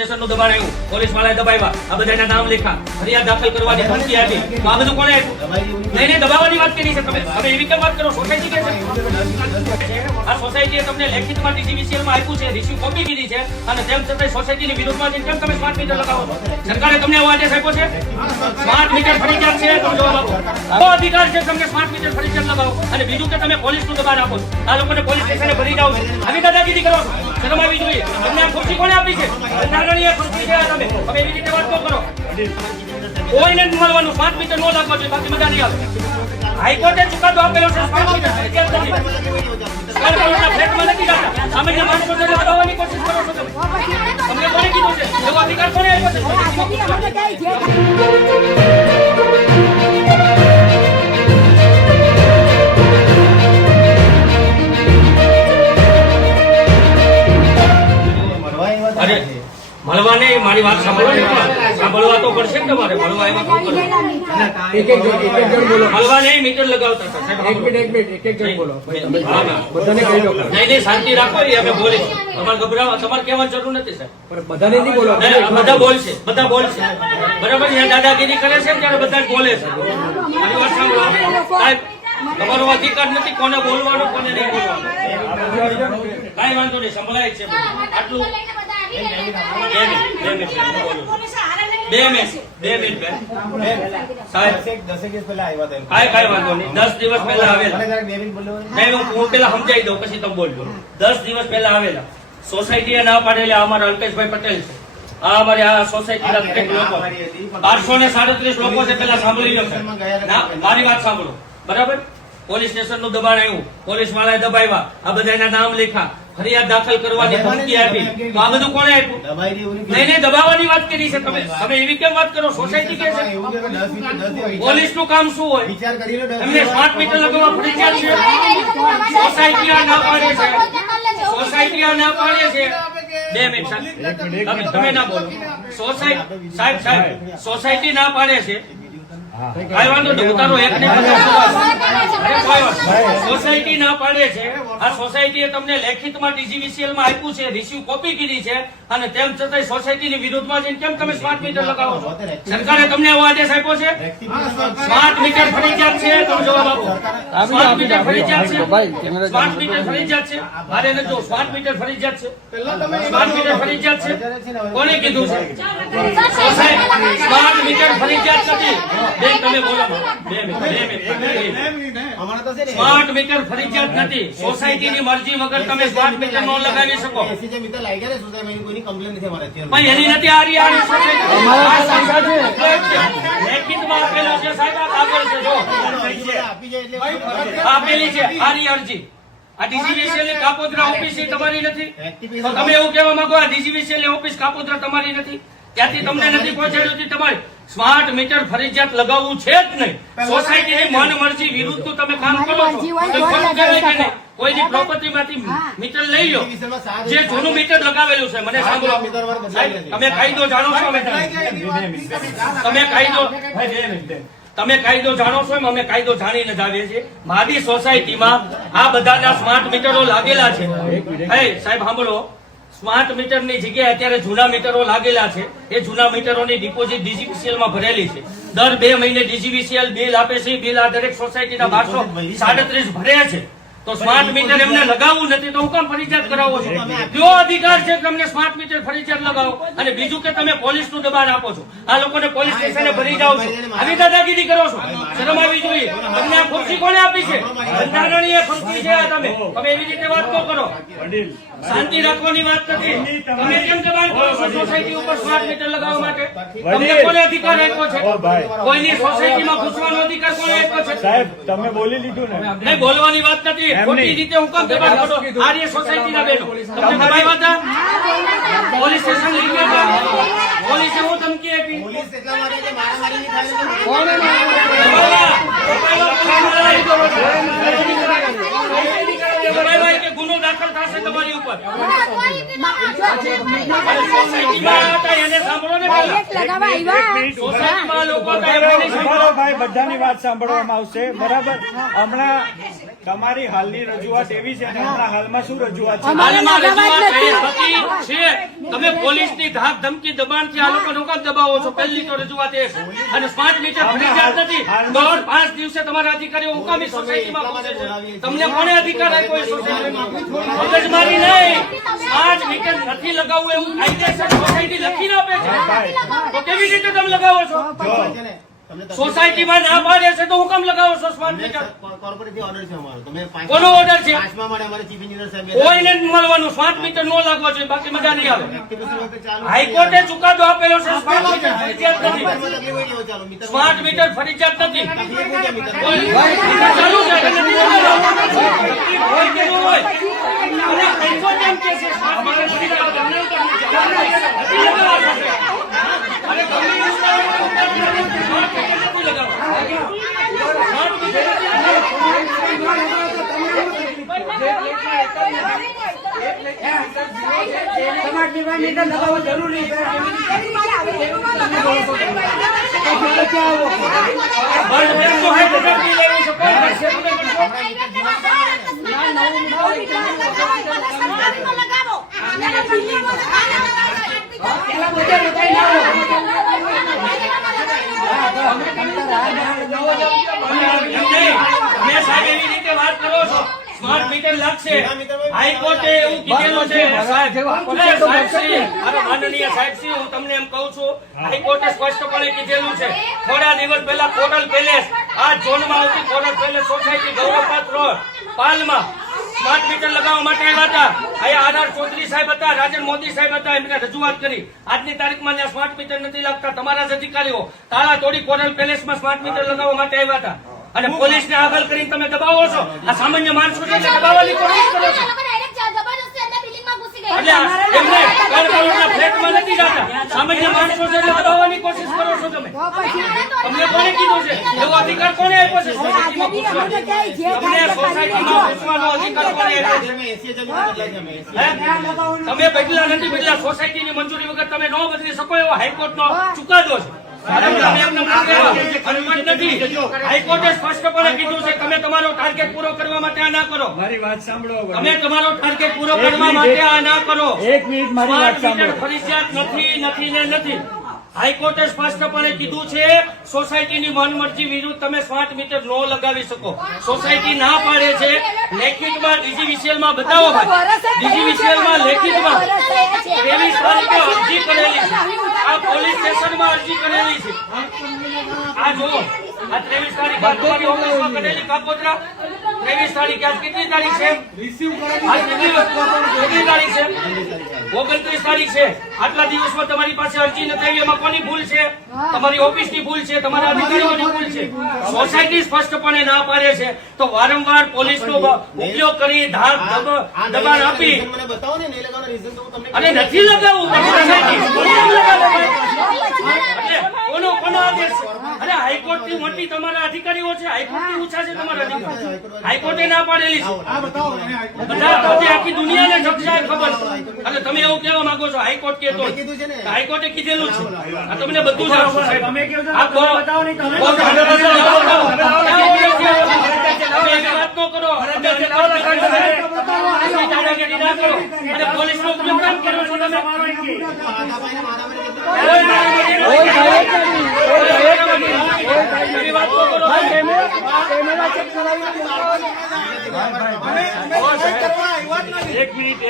Station નું દબાણ આવ્યું, પોલીસ વાળાએ દબાવ્યા, આ બધાના નામ લખ્યા, ફરિયાદ દાખલ કરવાની ધમકી આપી, તો આ બધું કોણે આપ્યું? નહીં દબાવવાની વાત કરી છે તમે એવી કેમ વાત કરો? સોસાયટી કે છે આ સોસાયટીએ તમને લેખિતમાં ડીજીવીસીએલ માં આપ્યું છે, રિસીવ કોપી કીધી છે, અને તેમ છતાં સોસાયટીની વિરુદ્ધમાં જઈને કેમ તમે સ્માર્ટ મીટર લગાવો છો? સરકારે તમને એવો આદેશ આપ્યો છે? સ્માર્ટ મીટર ફરજિયાત છે, તમે જવાબ આપો. આવો અધિકાર છે તમને સ્માર્ટ મીટર ફરજિયાત લગાવો, અને બીજું કે તમે પોલીસનું દબાણ આપો છો, આ લોકોને પોલીસ સ્ટેશને ભરી જાઓ છો, આવી દાદાગીરી કરો છો, શરમ આવી જોઈએ. તમને આ ખુરશી કોણે આપી છે? બંધારણીય ખુરશી છે તમે એવી રીતે વાત ન કરો. કોઈને જ મળવાનું, સ્માર્ટ મીટર ન લાગવા જોઈએ, બાકી મજા નહીં આવે. હાઈકોર્ટે ચુકાદો આપેલો છે, સ્માર્ટ મીટર ફરજિયાત નથી. સરકારના ફ્લેટમાં નથી જતા, સામાન્ય માણસોને દબાવવાની કોશિશ કરો છો તમે. તમને કોણે કીધું છે? એવો અધિકાર કોણે આપ્યો છે? મળવા નહીં, મારી વાત સાંભળવા તો પડશે ને તમારે. મળવા એમાં શું કરવું? મળવા નહીં, મીટર લગાવતા નહીં, શાંતિ રાખો. અમે બોલી તમારે ગભરાવા, તમારે કહેવાની જરૂર નથી સાહેબ. બધાને નહીં બોલો, બધા બોલશે, બધા બોલશે, બરાબર. જ્યાં દાદાગીરી કરે છે ત્યારે બધા બોલે છે. મારી વાત સાંભળો સાહેબ, તમારો અધિકાર નથી કોને બોલવાનો કોને નહીં બોલવાનો. કઈ વાંધો નહીં, સંભળાય છે આટલું. 2 મિનિટ સાહેબ, કઈ વાંધો નહીં. 10 દિવસ પહેલા આવેલા, હું પેલા સમજાઈ દઉં પછી તમે બોલજો. 10 દિવસ પહેલા આવેલા, સોસાયટીએ ના પાડેલા અમારા અલ્પેશભાઈ પટેલ છે. આ અમારી આ સોસાયટીના દરેક લોકો 837 લોકો છે. પેલા સાંભળી લો, મારી વાત સાંભળો, બરાબર. પોલીસ સ્ટેશન નું દબાણ આવ્યું, પોલીસ વાળાએ દબાવ્યા, આ બધાના નામ લખ્યા, ફરિયાદ દાખલ કરવાની ધમકી આપી, તો આ બધું કોણે આપ્યું? નહીં દબાવવાની વાત કરી છે તમે એવી કેમ વાત કરો? સોસાયટી કે છે, પોલીસ નું કામ શું હોય? એમને સ્માર્ટ મીટર લગાવવા ફરજિયાત છે. સોસાયટીઓ ના પાડે છે, સોસાયટીઓ ના પાડે છે. 2 મિનિટ તમે ના બોલો. સાહેબ સોસાયટી ના પાડે છે. કઈ વાંધો નહીં, ઉતારો એક ને સોસાયટી ના પાડે છે. આ સોસાયટીએ તમને લેખિતમાં ડીજીવીસીએલ માં આપ્યું છે, રિસીવ કોપી કીધી છે, અને તેમ છતાં સોસાયટીની વિરુદ્ધમાં જઈને કેમ તમે સ્માર્ટ મીટર લગાવો છો? સરકારે તમને એવો આદેશ આપ્યો છે? સ્માર્ટ મીટર ફરજિયાત છે, તમે જવાબ આપો. સ્માર્ટ મીટર ફરજિયાત છે, સ્માર્ટ મીટર ફરજિયાત છે. મારે નથી, સ્માર્ટ મીટર ફરજિયાત છે, સ્માર્ટ મીટર ફરજિયાત છે. કોને કીધું છે? સ્માર્ટ મીટર ફરજિયાત નથી. તમે બોલો. 2 મિનિટ. સ્માર્ટ મીટર ફરજિયાત નથી. સોસાયટીની મરજી વગર તમે સ્માર્ટ મીટર ન લગાવી શકો. પણ એની નથી આ રહી લેખિતમાં આપેલો છે સાહેબ, આ કાગળ છે જો આપેલી છે આ રહી અરજી. આ ડીજીવીસીએલ ની કાપોદ્રા ઓફિસ તમારી નથી, તો તમે એવું કહેવા માંગો આ ડીજીવીસીએલ ની ઓફિસ કાપોદ્રા તમારી નથી? ત્યાંથી તમને નથી પહોંચાડ્યું? તમારે સ્માર્ટ મીટર ફરજિયાત લગાવવું છે જ નહીં. સોસાયટીની મન મરજી વિરુદ્ધ તમે કામ કરો છો, કોઈની પ્રોપર્ટી માંથી મીટર લઈ લો. જે જૂનું મીટર લગાવેલું છે, મને સાંભળો, તમે કાયદો જાણો છો? તમે કાયદો જાણો છો? અમે કાયદો જાણીને જ આવીએ છીએ. મારી સોસાયટીમાં આ બધાના સ્માર્ટ મીટરો લાગેલા છે. સાહેબ સાંભળો, સ્માર્ટ મીટર ની જગ્યાએ અત્યારે જૂના મીટરો લાગેલા છે. એ જૂના મીટરોની ડિપોઝિટ ડીજીવીસીએલ માં ભરેલી છે. દર 2 મહિને ડીજીવીસીએલ બિલ આપે છે. બિલ આ દરેક સોસાયટીના 1237 ભરે છે. તો સ્માર્ટ મીટર એમને લગાવવું નથી, તો હું કામ ફરજિયાત કરાવો છો? કયો અધિકાર છે તમને સ્માર્ટ મીટર ફરજિયાત લગાવો? અને બીજું કે તમે પોલીસનું દબાણ આપો છો, આ લોકોને પોલીસ સ્ટેશને ભરી જાઓ છો, આવી દાદાગીરી કરો છો, શરમ આવી જોઈએ. તમને આ ખુરશી કોણે આપી છે? બંધારણીય ખુરશી છે. તમે એવી રીતે વાત ન કરો. શાંતિ રાખવાની વાત નથી. તમે કેમ દબાણ કરો છો સોસાયટી ઉપર સ્માર્ટ મીટર લગાવવા માટે? તમને કોને અધિકાર આપ્યો છે? કોઈની સોસાયટીમાં ઘૂસવાનો અધિકાર કોને આપ્યો છે? સાહેબ તમે બોલી લીધું ને. નહીં બોલવાની વાત નથી. ખોટી રીતે હું કામ દબાણ કરો? આર્ય સોસાયટીના બેનો તમને દબાવ્યા હતા? પોલીસ સ્ટેશન લઈ ગયા હતા? પોલીસે હું ધમકી આપી? ગુનો દાખલ થશે તમારી ઉપર. ભાઈ બધાની વાત સાંભળવામાં આવશે, બરાબર. હમણાં તમારી હાલની રજૂઆત એવી છે અને હમણાં હાલમાં શું રજૂઆત છે? હાલમાં રજૂઆત એ હતી છે તમે પોલીસની ધાક ધમકી દબાણથી આ લોકોને હુકમ દબાવો છો. પહેલી તો રજૂઆત એ છે. અને સ્માર્ટ મીટર ફરજિયાત નથી. દોઢ 5 દિવસે તમારા અધિકારીઓ હુકામી સોસાયટીમાં પહોંચે છે. તમને કોને અધિકાર આપ્યો એ સોસાયટીમાં? મગજમારી નહીં. સ્માર્ટ મીટર નથી લગાવવું એવું કાયદેસર સોસાયટી લખીને આપે છે. તો કેવી રીતે તમે લગાવો છો? સોસાયટીમાં ના પાડે છે તો હુકમ લગાવો છો સ્માર્ટ મીટર? કોર્પોરેટથી ઓર્ડર છે અમારો. તમે કોનો ઓર્ડર છે? પાંચમા માળે અમારે ચીફ એન્જિનિયર સાહેબ કોઈને જ મળવાનું. સ્માર્ટ મીટર નો લાગવા જોઈએ, બાકી મજા નહીં આવે. એક્ટિવિટી વખતે ચાલુ હાઈકોર્ટે ચુકાદો આપેલો છે સ્માર્ટ મીટર ફરજિયાત નથી. તકલીફ હોય એવો ચાલુ મીટર સ્માર્ટ મીટર ફરજિયાત નથી. મીટર કોઈ મીટર ચાલુ છે કે નથી લગાવવાનું? તકલીફ હોય કે ન હોય? અને હાઈકોર્ટ એમ કહે છે સ્માર્ટ મીટર ફરજિયાત નથી લગાવવાનું. અને ગમે તે સ્માર્ટ મીટર નથી લગાવવાનું. સ્માર્ટ મીટર મીટર લગાવવું જરૂરી છે. સ્માર્ટ મીટર લાગશે. હાઈકોર્ટે એવું કીધેલું છે સાહેબ. સાહેબશ્રી, અરે માનનીય સાહેબશ્રી, હું તમને એમ કહું છું, હાઈકોર્ટે સ્પષ્ટપણે કીધેલું છે. થોડા દિવસ પહેલા કોરલ પેલેસ, આ ઝોનમાં આવતી coral palace society Gauravpath road પાલમાં સ્માર્ટ મીટર લગાવવા માટે આવ્યા હતા. અહીંયા આર ચૌધરી સાહેબ હતા, રાજન મોદી સાહેબ હતા. એમને રજૂઆત કરી. આજની તારીખમાં ત્યાં સ્માર્ટ મીટર નથી લાગતા. તમારા જ અધિકારીઓ તાળા તોડી કોરલ પેલેસમાં સ્માર્ટ મીટર લગાવવા માટે આવ્યા હતા. અને પોલીસને આગળ કરીને તમે દબાવો છો. આ સામાન્ય માણસો છે દબાવવાની કોશિશ કરો છો. એટલે એમને 3 કરોડના ફ્લેટમાં નથી જતા. સામાન્ય માણસો છે દબાવવાની કોશિશ કરો છો તમે. તમને કોને કીધું છે? એવો અધિકાર કોને આપ્યો છે સોસાયટીમાં ઘૂસવાનો? તમને સોસાયટીમાં ઘૂસવાનો અધિકાર કોને આપ્યો છે? અમે 80 જમીન બદલાઈ છે અમે 80 હે? તમે બદલા નથી બદલા. સોસાયટીની મંજૂરી વગર તમે ન બદલી શકો એવો હાઈકોર્ટનો ચુકાદો છે. હાઈકોર્ટે સ્પષ્ટપણે કીધું છે તમે તમારો ટાર્ગેટ પૂરો કરવા માટે આ ના કરો. મારી વાત સાંભળો. તમે તમારો ટાર્ગેટ પૂરો કરવા માટે આ ના કરો. એક મિનિટ મારી વાત સાંભળો. ફરજિયાત નથી ને નથી. હાઈકોર્ટે સ્પષ્ટપણે કીધું છે સોસાયટીની મનમરજી વિરુદ્ધ તમે સ્માર્ટ મીટર ન લગાવી શકો. સોસાયટી ના પાડે છે. લેખિતમાં ડીજીવીસીએલમાં બતાવો ભાઈ. ડીજીવીસીએલમાં લેખિતમાં 23 તારીખે અરજી કરેલી છે. આ પોલીસ સ્ટેશનમાં અરજી કરેલી છે. આ જો આ 23 તારીખે તમારી ઓફિસમાં કરેલી કાપોદ્રા. 23 તારીખે આજ કેટલી તારીખ છે? આજ કેટલી તારીખ છે? 29 તારીખ છે. આટલા દિવસમાં તમારી પાસે અરજી નથી આવી. એમાં કોની ભૂલ છે? તમારી ઓફિસની ભૂલ છે, તમારા અધિકારીઓની ભૂલ છે. સોસાયટી સ્પષ્ટપણે ના પાડે છે તો વારંવાર પોલીસનો ઉપયોગ કરી ધાક દબાણ આપી મને બતાવો ને નહીં લગાવવાનો રીઝન તો હું તમને અને નથી લગાવવું. કોનો આદેશ છે? અરે હાઈકોર્ટ થી મોટી તમારા અધિકારીઓ છે, હાઈકોર્ટ થી ઊંચા છે તમારા અધિકારી. હાઈકોર્ટે ના પાડેલી છે. બધા આખી દુનિયાને જગજાહેર ખબર છે. અને તમે એવું કહેવા માંગો છો હાઈકોર્ટ કહેતો હાઈકોર્ટે કીધેલું છે. આ તમને બધું જ આપશો સાહેબ. તમે કહો છો આ તમે બતાવો નહીં. તમે વાત ન કરો. દાદાગીરી ના કરો. અને પોલીસનો ઉપયોગ કેમ કરો છો તમે? એવી વાત ન કરો. એક મિનિટ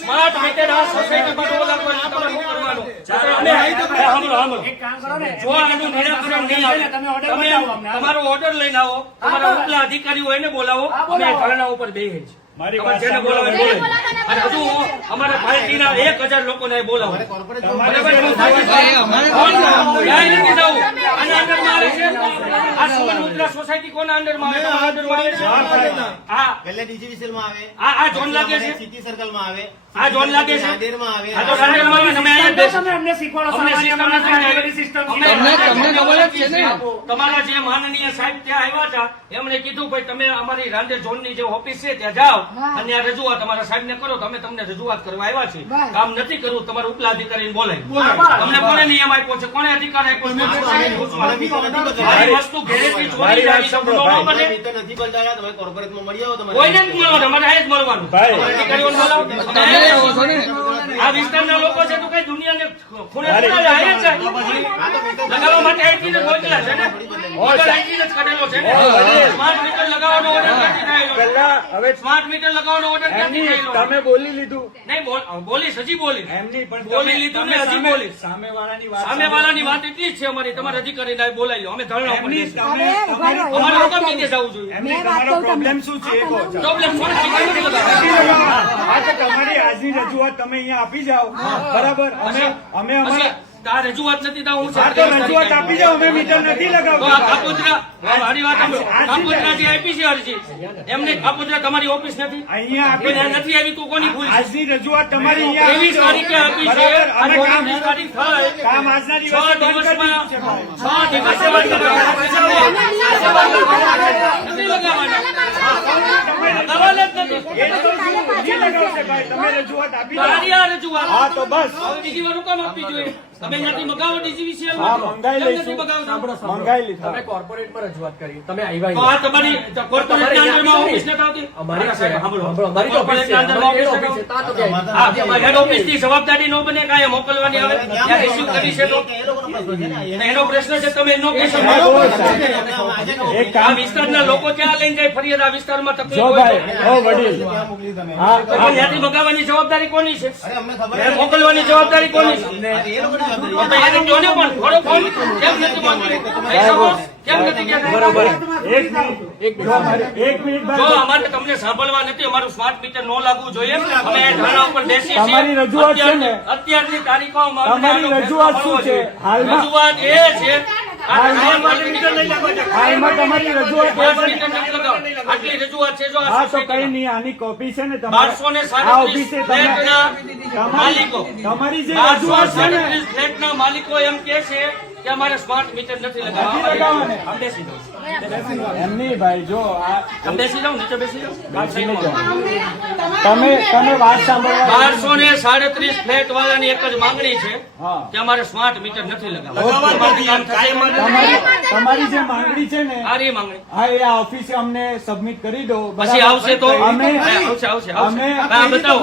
સ્માર્ટ મીટર આ સોસાયટીમાં ન લાગવાનું. તમારે શું કરવાનું? સાંભળો. એક કામ કરો ને. જો આનું નિરાકરણ નહીં આવે તમે order તમે બતાવો અમને. તમારો ઓર્ડર લઈને આવો. તમારા ઉપલા અધિકારીઓ એને બોલાવો. અમે ધરણા ઉપર બેસીએ છીએ. મારી તમારે વાત જેને સાંભળો. બોલાવે બોલે. અને હજુ અમારા પાર્ટીના 1000 લોકોને બોલાવો. કોર્પોરેટ બરાબર? કોણ ક્યાંય નથી જવું. આના અંડરમાં આવે છે. આ સુમન ઉત્તરા સોસાયટી કોના અંડરમાં આવે? તમારા અંડરમાં આવે છે. હા પહેલા ડીજીવીસીએલ માં આવે આ ઝોન લાગે છે. સિટી સર્કલ માં આવે આ ઝોન લાગે છે. નાંદેડ માં આવે આ તો નાંદેડમાં આવે. તમે અહીંયા બેસો. અમને શીખવાડો અમને સામાન્ય system માણસને નથી આ બધી system અમે શીખવાડો. તમને ખબર જ છે ને. તમારા જે માનનીય સાહેબ ત્યાં આવ્યા હતા એમણે કીધું ભાઈ તમે અમારી રાંદેર ઝોનની જે ઓફિસ છે ત્યાં જાઓ અને આ રજૂઆત અમારા સાહેબને કરો તો અમે તમને રજૂઆત કરવા આવ્યા છીએ કામ નથી કરવું તમારા ઉપલા અધિકારીને બોલાય તમને કોને નિયમ આપ્યો છે કોને અધિકાર આપ્યો છે મારી વસ્તુ ઘરેથી ચોરી જાય તો ગુનો ન બને. મીટર નથી બદલાયા, તમે કોર્પોરેટમાં મળી આવો તમારે. કોઈને જ મળવાનું અમારે આ જ મળવાનું ભાઈ. અમારા અધિકારીઓને બોલાવો. તમે આવો છો ને. આ વિસ્તારના લોકો છે તો કઈ દુનિયાને ખૂણે ખૂણે આવે જ છે. લગાવવા માટે આઈટી ને મોકલ્યા છે ને મોકલ આઈટી ને જ કાઢેલો છે ને સ્માર્ટ મીટર લગાવવાનો ઓર્ડર નથી થયેલો. પહેલા હવે સ્માર્ટ મીટર લગાવવાનો ઓર્ડર નથી એમની થયેલો. તમે બોલી લીધું નહીં બોલીશ હજી બોલીશ એમની પણ બોલી લીધું ને હજી બોલીશ. સામેવાળાની વાત સામેવાળાની વાત એટલી જ છે અમારી તમારા અધિકારીને બોલાવી લો અમે ધરણા ઉપર એમની બેસીશું. તમે તમારી અમારે હુકમ નીચે જવું જોઈએ. એમની તમારો પ્રોબ્લેમ શું છે એ કહો છો. પ્રોબ્લેમ થોડી મીટર નથી લગાવવાનો. હા તો તમારી આજની રજૂઆત તમે અહીંયા આપી જાઓ બરાબર અમે પછી અમારા આ રજૂઆત નથી તો હું હા તો રજૂઆત આપી જાઓ અમે મીટર નથી તો આ લગાવતા કાપોદ્રા મારી વાત સાંભળો. કાપોદ્રા જે આપી છે અરજી એમને કાપોદ્રા તમારી ઓફિસ નથી અહીંયા આપી કોઈને જાઓ. નથી આવી તો કોની ભૂલ છે? આજની રજૂઆત તમારી અહીંયા 23 તારીખે આપી છે બરાબર આ અમે કામ 23 તારીખ થાય કામ આજના 6 દિવસે બંધ કરી દિવસમાં દીધું છે ભાઈ. 6 દિવસે નથી લગાવવાના. લગાવવાના જ નથી. એ તો નહીં લગાવશે ભાઈ તમે રજૂઆત આપી જાઓ. તારી આ રજૂઆત હા તો બસ હવે બીજી વાર હુકમ આપવી જોઈએ. તમે ત્યાંથી મગાવો DGVCL હા માં. મંગાઈ કેમ લઈશું નથી મગાવતા? મંગાઈ લીધા તમે કોર્પોરેટમાં રજૂઆત કરી તમે તો આવ્યા આ તમારી કોર્પોરેટના અંદરમાં ઓફિસ નથી આવતી? અમારી છે સાંભળો. સાંભળો, અમારી તો ઓફિસ છે કોર્પોરેટના અંદરમાં અમારી ઓફિસ ઓફિસ છે ત્યાં તો ક્યાંય. હા, હેડ ઓફિસની જવાબદારી ન બને કાંઈ મોકલવાની આવે ત્યાં રિસીવ કરી છે તો એ લોકોનો પ્રશ્ન છે ને. એનો પ્રશ્ન છે તમે એનો કહેશો. હા, બહુ આજે સારું. એક આ કામ વિસ્તારના લોકો ક્યાં લઈને જાય ફરિયાદ આ વિસ્તારમાં તકલીફ જો હોય ભાઈ તો? ઓ વડીલ ક્યાં મોકલી તમે? હા તો ત્યાંથી મગાવવાની જવાબદારી કોની છે? અરે અમને ખબર એ મોકલવાની જવાબદારી કોની છે? એ લોકોની જવાબદારી. તો એને કહો ને પણ થોડો ફોન કેમ નથી બોલતી? કહી શકો? કેમ નથી કહેતા? બરોબર એક મિનિટ જો મારી- એક મિનિટ જો ભાઈ અમારે તમને સાંભળવા નથી અમારું સ્માર્ટ મીટર ન લાગવું જોઈએ અમે ધારણા ઉપર બેસીએ છીએ. તમારી રજૂઆત છે ને? અત્યારની તારીખોમાં અમને તમારી આનો રજૂઆત ફેસલો શું છે? મળવો જોઈએ. હાલમાં- રજૂઆત એ છે હાલમાં તમારી રજૂઆત એ છે ને? આટલી રજૂઆત છે જો આ હા તો કઈ સોસાયટીમાં. નહીં આની કોપી છે ને તમારે 1237 આ ઓફિસે તમે ફ્લેટના માલિકો તમારી જે રજૂઆત છે ને 1237 ફ્લેટના માલિકો એમ કે છે કે અમારે સ્માર્ટ મીટર નથી નથી લગાવવા. લગાવવાને. આમ બેસી જાઓ. એમ નહીં ભાઈ જો આ આમ બેસી જાઓ નીચે બેસી જાઓ. વાત બેસીને સાઈડમાં. જાઓ. તમે વાત સાંભળવા 1237 ફ્લેટ વાળાની એક જ માંગણી છે હા કે અમારે સ્માર્ટ મીટર નથી લગાવવા. તમારી જે માંગણી છે ને આ રહી માંગણી. હા એ આ ઓફિસે અમને સબમિટ કરી દો પછી આવશે તો અમે આવશે અમે હા, બતાવો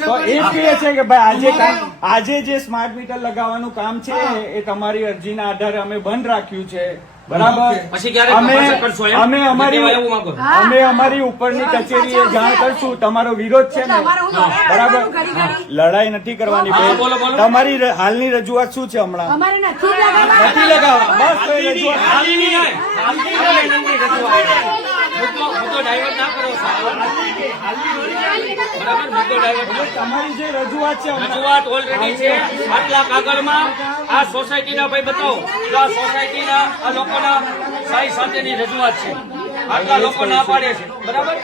તો એ જ કહીએ છે કે ભાઈ આજે જે સ્માર્ટ મીટર લગાવવાનું કામ છે એ તમારી અરજીના આધારે અમે બંધ રાખ્યું છે બરાબર પછી ક્યારે અમે તપાસ કરશો એમ? અમે અમારી એવું માંગો. અમે અમારી ઉપરની કચેરીએ જાણ કરશું તમારો વિરોધ છે ને બરાબર લડાઈ નથી કરવાની હા, બેન. બોલો, બોલો. તમારી હાલની રજૂઆત શું છે હમણાં અમારે નથી લગાવવા. નથી લગાવવા બસ તો એ રજૂઆત હાલની નહીં. હાલની નહીં, એમની રજૂઆત. મુદ્દો ડાયવર્ટ ના કરો બરાબર મુદ્દો ડાયવર્ટ ના કરો. તમારી જે રજૂઆત છે હમણાં રજૂઆત ઓલરેડી છે આટલા કાગળમાં આ સોસાયટીના ભાઈ બતાવો તો આ સોસાયટીના આ લોકોના સાઈ સાથેની રજૂઆત છે આટલા લોકો ના પાડે છે બરાબર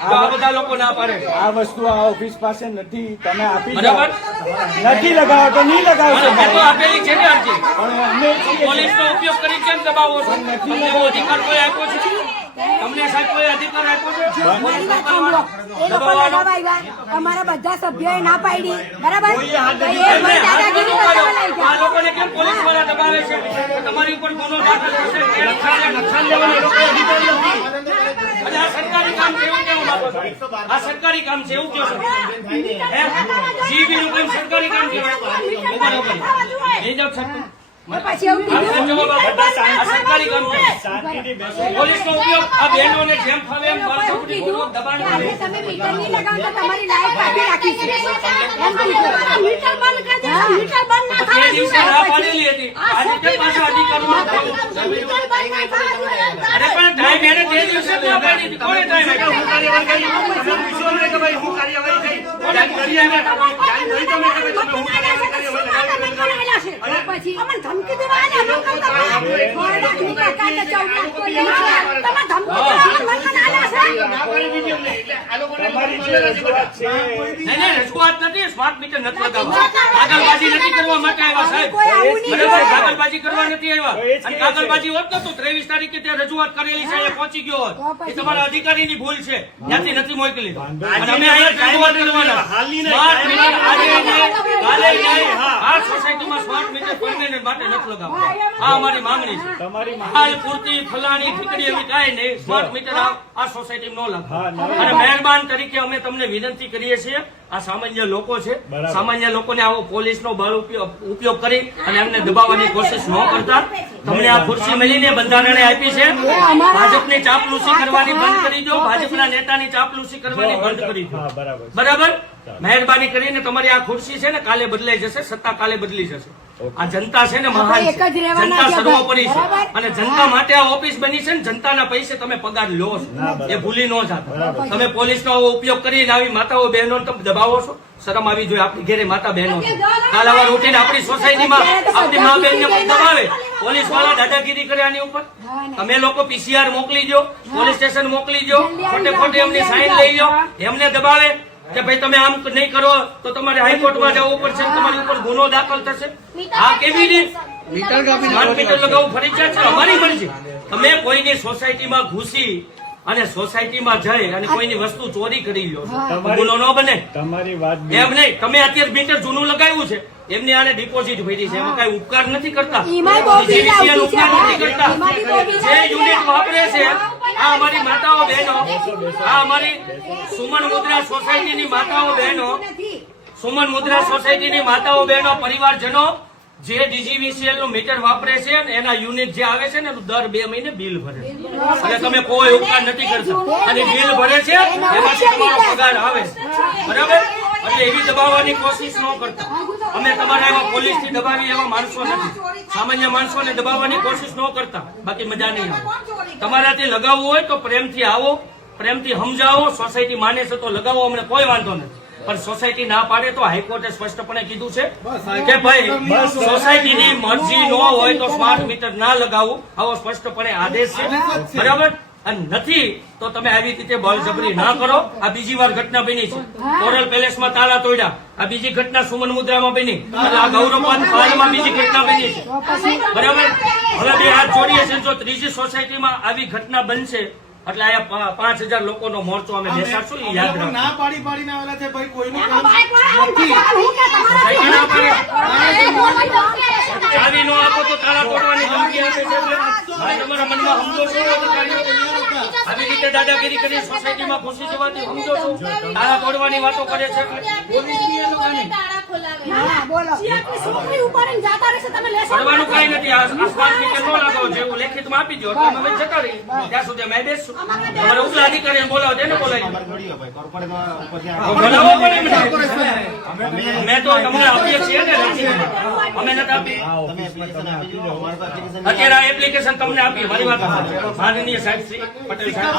તો આ બધા લોકો ના પાડે છે આ વસ્તુ આ ઓફિસ પાસે નથી તમે આપી બરાબર. જાઓ નથી લગાવો તો નહીં લગાવશો અને મેં તો આપેલી છે ને અરજી પણ અમે છીએ છે. પોલીસનો ઉપયોગ કરી કેમ દબાવો છો તમને એવો અધિકાર કોઈ આપ્યો છે તમને સાહેબ કોઈ અધિકાર આપ્યો છે મારી વાત સાંભળો. એ લોકો લગાવવા આવ્યા. અમારા બધા સભ્યોએ ના પાડી બરાબર તો એ એમને મને હાથ દાદાગીરી ન કરવા પાડો. લાગ્યા. આ લોકોને કેમ પોલીસ વાળા દબાવે છે કે તમારી ઉપર ગુનો દાખલ થશે નુકસાન લેવાનો લોકોએ અધિકાર નથી. અને આ સરકારી કામ છે એવું કેવું માંગો છો? આ સરકારી કામ છે એવું કહો છો જીબી નું કામ સરકારી કામ કહેવાય. ઉભા રહો ભાઈ. લઈ જાઓ સાહેબ. તો પછી એવું આ કીધું. જવાબ આપો. આ સરકારી કામ છે શાંતિથી બેસો. પોલીસનો ઉપયોગ આ બહેનોને જેમ ફાવે એમ એ લોકોએ એવું કીધું દબાણ કે કરે. આજે તમે મીટર નહીં લગાવો તો તમારી લાઈટ કાપી રાખીશું. એમ કીધું. મીટર બંધ કરી દેજો. મીટર બંધ ના તે થવા દિવસે ના પાડેલી હતી આજે તે પાછા અધિકારીમાં થયું. મીટર બંધ ના થવા દીધું. અરે પણ ટાઈમ એને તે દિવસે જ ના પાડી હતી. કોણે ટાઈમ આપ્યો? પછી અમને ધમકી દેવા આવ્યા. અમે કરતા હતા. 4 લાખ ની કાકા ને 14 લાખ કોઈ લેવા આવ્યા. તમે ધમકી દેવા આવ્યા. મને આલ્યા છે. તમારી જે રજૂઆત છે નહીં, રજૂઆત નથી, સ્માર્ટ મીટર નથી લગાવવા. કાગળબાજી નથી કરવા માટે આવ્યા સાહેબ. કોઈ આવું નહીં બરાબર, કરે. કાગળબાજી કરવા નથી આવ્યા. તો એ જ અને કહે કાગળબાજી હોત ને તો 23 તારીખે ત્યાં રજૂઆત કરેલી છે, એ પહોંચી ગયો હોત. એ તમારા અધિકારીની ભૂલ છે, ત્યાંથી નથી મોકલી. અને અમે અહીંયા રજૂઆત કરવાના. સ્માર્ટ મીટર આજે નહીં, કાલે નહીં. આ સોસાયટીમાં સ્માર્ટ મીટર પરમેનન્ટ માટે નથી લગાવવા. આ અમારી માંગણી છે. તમારી હાલ પૂરતી ફલાણી ઠીકડી એવી કાંઈ નહીં. સ્માર્ટ મીટર આ સોસાયટીમાં ન હા, લગાવો. અને મહેરબાન તરીકે અમે તમને વિનંતી કરીએ છીએ, આ સામાન્ય લોકો છે, બરાબર. સામાન્ય લોકોને આવો પોલીસનો બળ ઉપયોગ કરી અને એમને દબાવવાની કોશિશ ન કરતા. તમને આ ખુરશી મળીને બંધારણે આપી છે. ભાજપની ચાપલૂસી કરવાની બંધ કરી દો, ભાજપના નેતાની ચાપલૂસી કરવાની બંધ કરી દો. હા, બરાબર. બરાબર, મહેરબાની કરીને તમારી આ ખુરશી છે ને કાલે બદલાઈ જશે, સત્તા કાલે બદલી જશે. આ જનતા છે ને મહાન છે, આપણે એક જ રહેવાના જનતા છે સર્વોપરી છે. બરાબર? અને જનતા માટે આ ઓફિસ બની છે ને જનતાના પૈસે તમે પગાર લો છો, બરાબર. એ ભૂલી ન જાતા. તમે પોલીસનો ઉપયોગ કરીને આવી માતાઓ બહેનો તમે દબાવો છો. શરમ આવી જોઈએ આપણી ઘેરે માતા બહેનો છે. કાલ આવા રૂટીન આપણી સોસાયટીમાં આપણી મા બહેન ને દબાવે, પોલીસ વાળા દાદાગીરી કરે આની ઉપર. તમે લોકો પીસીઆર મોકલી દો, પોલીસ સ્ટેશન મોકલી દો, ખોટે ખોટે એમની સાઈન લઈ લો, એમને દબાવે કે ભાઈ તમે આમ નહીં કરો તો તમારે હાઈકોર્ટમાં જવું પડશે, તમારી ઉપર ગુનો દાખલ થશે. આ કેવી રીતે મીટર કાપી સ્માર્ટ મીટર લગાવવું ફરજિયાત છે? અમારી મરજી. તમે કોઈની સોસાયટીમાં ઘૂસી અને સોસાયટીમાં જઈ અને કોઈની વસ્તુ ચોરી કરી લો ગુનો ન બને. તમારી વાત એમ નહીં, તમે અત્યારે મીટર જૂનું લગાવ્યું છે, એમની આને ડિપોઝિટ ભરી છે, એમાં કઈ ઉપકાર નથી કરતા. એમાંય બહુ બિલ DGVCL આવતી છે. ઉપકાર નથી કરતા. એમાં બી બહુ બિલ જે યુનિટ વાપરે છે આ અમારી માતાઓ બહેનો, આ અમારી સુમન મુદ્રા સોસાયટીની માતાઓ બહેનો, સુમન મુદ્રા સોસાયટીની માતાઓ બહેનો, પરિવારજનો જે DGVCL નું મીટર વાપરે છે ને એના યુનિટ જે આવે છે ને એનું દર 2 મહિને બિલ ભરે છે. અને તમે કોઈ ઉપકાર નથી કરતા અને બિલ ભરે છે એમાંથી તમારો પગાર આવે છે. બરાબર, એટલે એવી દબાવવાની કોશિશ ન કરતા. અમે તમારા એવા પોલીસ થી દબાવી એવા માણસો નથી. સામાન્ય માણસોને દબાવવાની કોશિશ ન કરતા, બાકી મજા નહીં આવે. તમારાથી લગાવવું હોય તો પ્રેમથી આવો, પ્રેમથી સમજાવો. સોસાયટી માને છે તો લગાવો, અમને કોઈ વાંધો નથી. પણ સોસાયટી ના પાડે તો હાઈકોર્ટે સ્પષ્ટપણે કીધું છે કે ભાઈ સોસાયટીની મરજી ન હોય તો સ્માર્ટ મીટર ના લગાવવું, આવો સ્પષ્ટપણે આદેશ છે. બરાબર, અને નથી તો તમે આવી રીતે બળજબરી ના કરો. આ બીજી વાર ઘટના બની છે, કોરલ પેલેસમાં તાળા તોડ્યા. આ બીજી ઘટના સુમન મુદ્રામાં બની, અને આ ગૌરવપાન પાર્કમાં બીજી ઘટના બની છે. બરાબર, હવે બે હાથ જોડીએ છે. જો ત્રીજી સોસાયટીમાં આવી ઘટના બનશે એટલે અહીંયા 5000 લોકોનો મોરચો અમે બેસાડશું, એ યાદ રાખો. ના પાડી પાડીને આવેલા છે ભાઈ કોઈનું કામ સોસાયટી ના પાડે. ચાવી નો આપો તો તાળા તોડવાની ધમકી આપે છે. એટલે આ તમારા મનમાં સમજો છો અધિકારીઓ? આવી રીતે દાદાગીરી કરી સોસાયટીમાં ઘૂસી જવાથી સમજો છો? તાળા તોડવાની વાતો કરે છે. હા, બોલો. છોકરી ઉપાડીને જાતા રહેશે, તમે લેશો તોડવાનું કઈ નથી. આ સ્માર્ટ મીટર ન લગાવો, જેવું લેખિતમાં આપી દો એટલે અમે જતા રહીએ. ત્યાં સુધી અમે બેસશું. અમારે ઉપલા અધિકારીને બોલાવો, તેને બોલાવી દો. બોલાવો પણ એમને. અમે તો તમને આપીએ છીએ ને લેખિતમાં. અમે નથી આપી. અત્યારે આ એપ્લિકેશન તમને આપી. મારી વાત સાંભળો. માનનીય સાહેબ શ્રી પટેલ સાહેબ,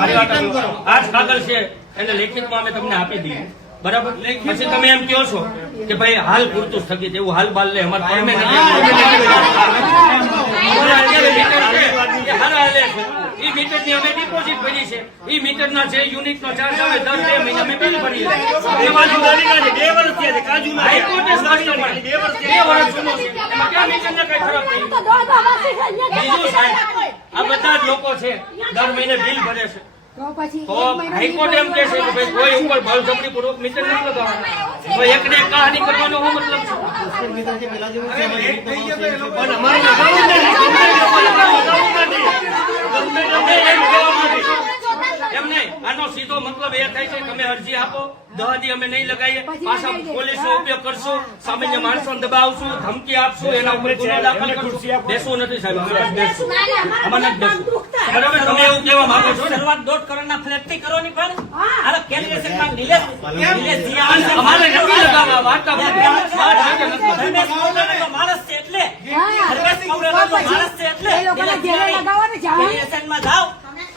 મારી વાત સાંભળો. આ જ કાગળ છે એને લેખિતમાં અમે તમને આપી દઈએ. બરાબર, પછી તમે એમ કહો છો કે ભાઈ હાલ પૂરતું સ્થગિત, એવું હાલ બાલ લે અમારે પરમેનન્ટ ઈ મીટર ની અમે ડિપોઝિટ ભરી છે. ઈ મીટર ના જે યુનિટ નો ચાર્જ આવે દર 2 મહિને અમે બિલ ભરીએ. હાઈકોર્ટે સ્પષ્ટપણે 2 વર્ષ જૂનો છે, એમાં ક્યાં મીટર ને કઈ ખરાબ થઈ? તો દોઢ વર્ષથી અહીંયા બીજું સાહેબ, આ બધા જ લોકો છે દર મહિને બિલ ભરે છે. તો પછી તો એક મહિનો હાઈકોર્ટ એમ કે છે કે ભાઈ કોઈ ઉપર બળજબરી પૂર્વક મીટર નથી લગાવવાના. તો એકને એક કહાની કરવાનો શું મતલબ છે? પણ અમારે લગાવવું જ નથી. એમ નહીં, આનો સીધો મતલબ એ થાય છે કે તમે અરજી આપો, 10 દી અમે નહીં લગાવીએ, પાછા પોલીસનો ઉપયોગ કરશું, સામાન્ય માણસોને દબાવશું, ધમકી આપશું, એના ઉપર ગુનો દાખલ કરશું. બેસવું નથી સાહેબ, અમે નથી બેસવું. અમારે નથી બેસવું. બરાબર, તમે એવું કહેવા માંગો છો ને? શરૂઆત 1.5 કરોડના ફ્લેટથી કરવાની પણ હાલો કેલિબ્રેશનમાં નિલેશ અમારે નથી લગાવવા, વાર્તા નથી. ધર્મેશ પૌડરનો માણસ છે એટલે ધર્મેશ પૌડરનો માણસ છે એટલે એ લોકોને ઘેરે લગાવવાનું જાઓ. કેલિબ્રેશનમાં જાઓ,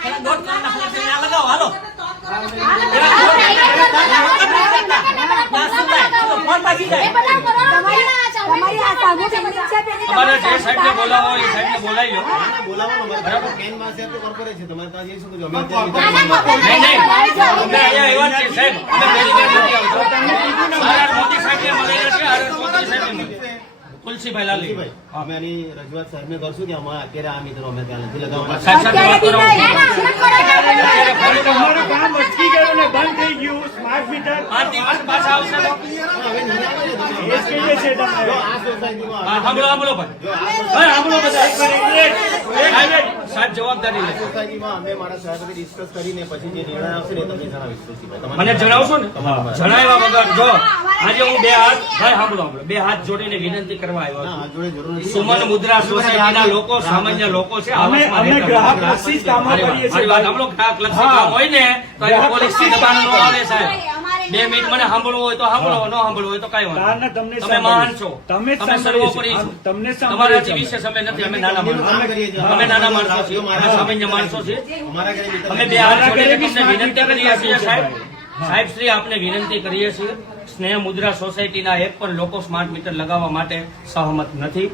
એના 1.5 કરોડના ફ્લેટ ત્યાં લગાવો. હાલો ફોન પાછી જાય. તમારી આ સામૂહિક સમસ્યા પેલી અમારે જે તમારી સાહેબને બોલાવો એ સાહેબને બોલાવી લો. બોલાવવાનો બરાબર કેન માં છે તો કોર્પોરેટ છે તમારે ત્યાં જઈશું કે અમે અત્યારે નહીં, નહીં. અમે અહીંયા એવા જ છીએ, સાહેબ. અમે પહેલી વાર નથી આવતા. આર.આર. મોદી સાહેબને મળેલા છે, આર.આર. મોદી સાહેબને મળે. તુલસીભાઈ લાલી. ભાઈ અમે આની રજૂઆત સાહેબને કરશું કે અમારે અત્યારે આ મિત્રો અમે ત્યાં નથી લગાવવાના. સાહેબ સાથે વાત કરો. તમારું કામ અટકી ગયું ને બંધ થઈ ગયું સ્માર્ટ મીટર 5 દિવસ પાછા આવશે તો હવે નિરાકરણ છે તમે. એ જ કહીએ છીએ જો તમને આ સોસાયટીમાં હા, સાંભળો ભાઈ. હા, સાંભળો બધા. સાહેબ જવાબદારી લે. સોસાયટીમાં અમે મારા સાહેબ ડિસ્કસ કરીને પછી જે નિર્ણય આવશે ને એ તમને જણાવીશું તુલસીભાઈ. તમારે મને જણાવશો ને જણાવ્યા વગર જો આજે હું બે હાથ ભાઈ સાંભળો બે હાથ જોડીને વિનંતી કરવા આવ્યો ના, છું. આ જોડે જરૂર નથી. સુમન મુદ્રા સોસાયટીના લોકો સામાન્ય લોકો છે. આવાસમાં અમે રહેતા ગ્રાહક લોકો. લક્ષી જ કામો મારી કરીએ છીએ. વાત સાંભળો. ગ્રાહક લક્ષી હા. કામ હોય ને તો અહીં ગ્રાહક પોલીસની લક્ષી દબાણ કામ ન આવે સાહેબ. અમારે 2 મિનિટ મને સાંભળવું હોય તો સાંભળો, ન સાંભળવું હોય તો કઈ વાંધો તારને નહીં. તમને તમે મહાન છો, તમે જ તમે સાંભળીએ સર્વોપરી છીએ. છો. તમને જ સાંભળીએ તમારા છીએ. વિશે સમય નથી. અમે નાના કામ માણસો કરીએ છીએ. અમે નાના માણસો છીએ. અમે સામાન્ય માણસો છીએ. અમારા ઘરે મિત્ર અમે બે હાથ જોડીને તમને વિનંતી કરીએ છીએ સાહેબ. સાહેબ શ્રી આપને વિનંતી કરીએ છીએ. સ્નેહ મુદ્રા સોસાયટીના એક પણ લોકો સ્માર્ટ મીટર લગાવવા માટે સહમત નથી.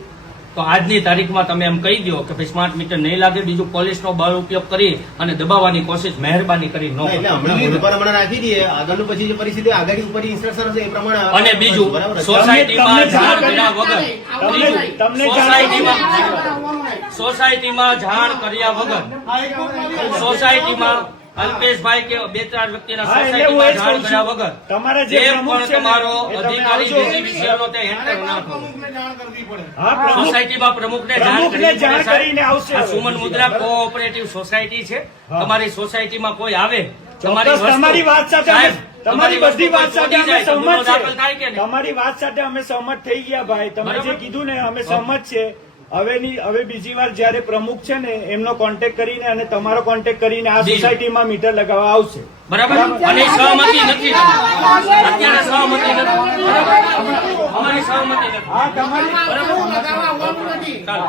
તો આજની તારીખમાં તમે એમ કહી દો કે ભાઈ સ્માર્ટ મીટર નહીં લાગે, બીજું પોલીસનો બળ ઉપયોગ કરી અને દબાવવાની કોશિશ મહેરબાની કરી ન ના, એટલે કરો. હમણાં ઉપર હમણાં રાખી દઈએ આગળનું પછી જે પરિસ્થિતિ આગળ ઉપર ઇન્સ્ટ્રક્શન હશે એ પ્રમાણે અને બીજું બરાબર છે. સોસાયટીમાં તમને જાણ જાણ કર્યા વગર તમને સોસાયટીમાં જાણ કર્યા વગર સોસાયટીમાં અલ્પેશભાઈ કે 2-4 વ્યક્તિના હા, એટલે હું એ સોસાયટીમાં જ જાણ કહું કર્યા છું. વગર તમારા જે જે પ્રમુખ પણ છે ને, તમારો એ તમે અધિકારી આવજો. જુડિશિયલનો તે એન્ટર ના કરો. પ્રમુખને જાણ કરવી પડે. હા, પ્રમુખ સોસાયટીમાં પ્રમુખને જાણ પ્રમુખને કરવી જાણ પડે, સાહેબ. કરીને આવશે. આ સુમન મુદ્રા કોઓપરેટિવ સોસાયટી છે. હા. તમારી સોસાયટીમાં કોઈ આવે ચોક્કસ તમારી વાત સાથે સાહેબ, તમારી બધી વાત સાથે અમે ચોરી જાય તો ગુનો સહમત દાખલ થાય કે છે. નહીં? તમારી વાત સાથે અમે સહમત થઈ ગયા ભાઈ. તમે બરાબર. જે કીધું ને અમે સહમત છે. હવે બીજી વાર જયારે પ્રમુખ છે ને એમનો કોન્ટેક્ટ કરીને અને તમારો કોન્ટેક્ટ કરીને આ જી. સોસાયટીમાં મીટર લગાવવા આવશે. બરાબર અને સહમતિ નથી અત્યારે સહમતિ નથી બરાબર અમારી સહમતિ નથી હા તમારી ચાલો